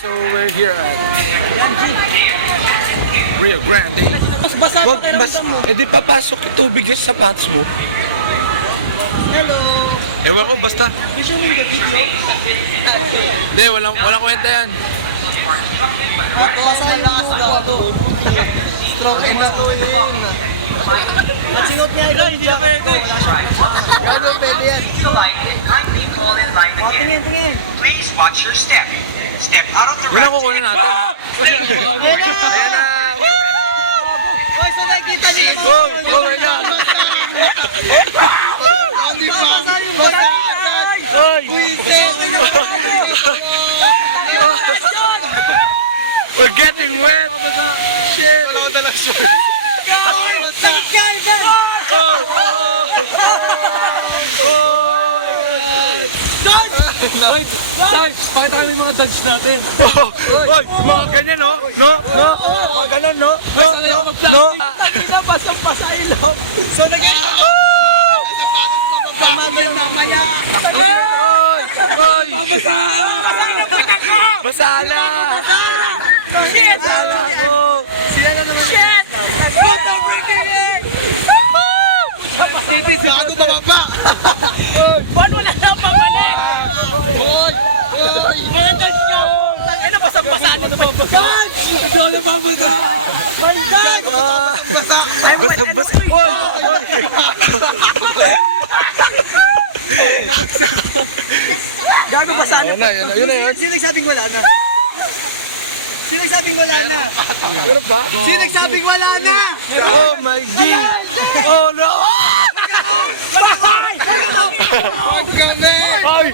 So we're here at Rio Grande. Mas basa pa Wag kayo mas, mo. di papasok yung tubig yung sapatos mo. Hello. Ewan ko, basta. Gusto mo yung video? Hindi, walang kwenta yan. Basa yung mukha ko. Strong and annoying. At sinot niya ito yung jacket ko. Gago, pwede yan. If you like it, kindly fall in line O, again. tingin. Please watch your step. Step out of the Yun ang raft. kukunin natin. Ayan na! Hoy, so nakikita nila mga Okay na. Hindi pa! Basa yung basa! Hoy! Buisit! We're getting wet! Shit! Wala ko talang short. Sakit ka, Ivan! Hoy! Say, pakita kami yung mga dodge natin. Hoy! Mga ganyan, no? No? No? Mga ganun, no? Hoy, sanay ako mag-plastic. Tangina, basang-basa ilong. So, Pamamay na mamaya. Hoy! Hoy! Basala! Shit! Basala ako! Sila na naman. Shit! Put the freaking egg! City, gago bababa! Buwan mo na lang pabalik! Hoy! Hoy! Mendes nyo! Ano basang-basa na naman? God! Ito na bababa! My God! Basang-basa! I'm wet and sweet! Gago basa na. Yun na yun. Sino nagsabing wala na? Sino nagsabing wala na? Meron ba? Sino nagsabing wala na? Oh my God! Oh no! Bahay! Wag kami! Hoy!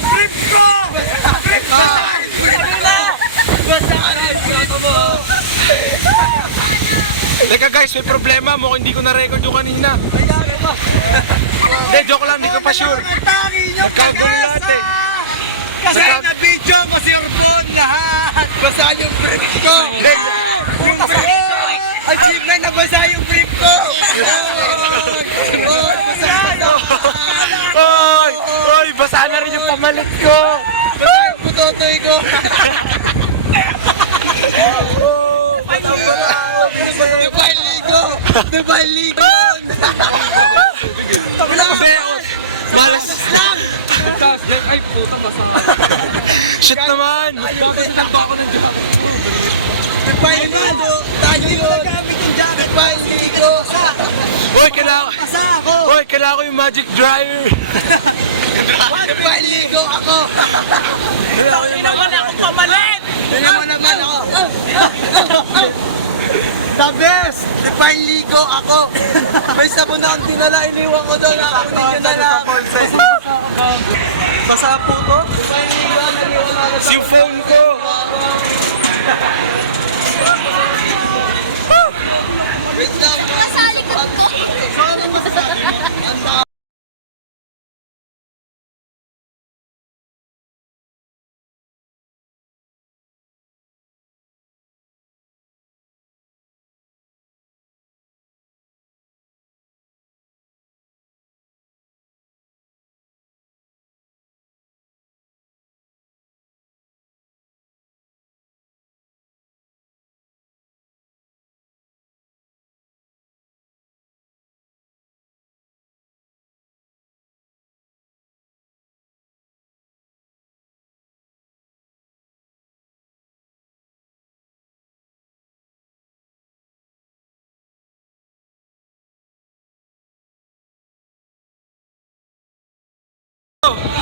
Trip ko! Trip ko! Basa mo! Teka guys, may problema. Mukhang hindi ko na-record yung kanina. Ayano ba? Hindi, joke lang. Hindi ko pa sure. Tangi nyo Nagkagulo natin. Kasi na video, basta yung phone lahat. Basa yung brief ko. Yung brief. Achievement na basa yung brief ko. Hoy! Hoy! Basa na rin yung pamalit ko! Basa yung putotoy ko. Dubai Ligo! Dubai Ligo! Hindi! Malas! Ay, putang basa. Shit naman! Dubai Ligo! Tayo yun! Dubai Ligo! Hoy! Kailangan... Basa ako! Hoy! Kailangan ko yung magic dryer! Dubai Ligo ako! Ina mo na akong pamalit! Tingnan mo naman ako! The best! Dubai Ligo ako! May sabon na akong dinala, iniwan ko doon. Nakakunin nyo na lang. Basa po to? Dubai Ligo, naniwan ako sa... Yung phone ko! Wait lang. Masali ka to.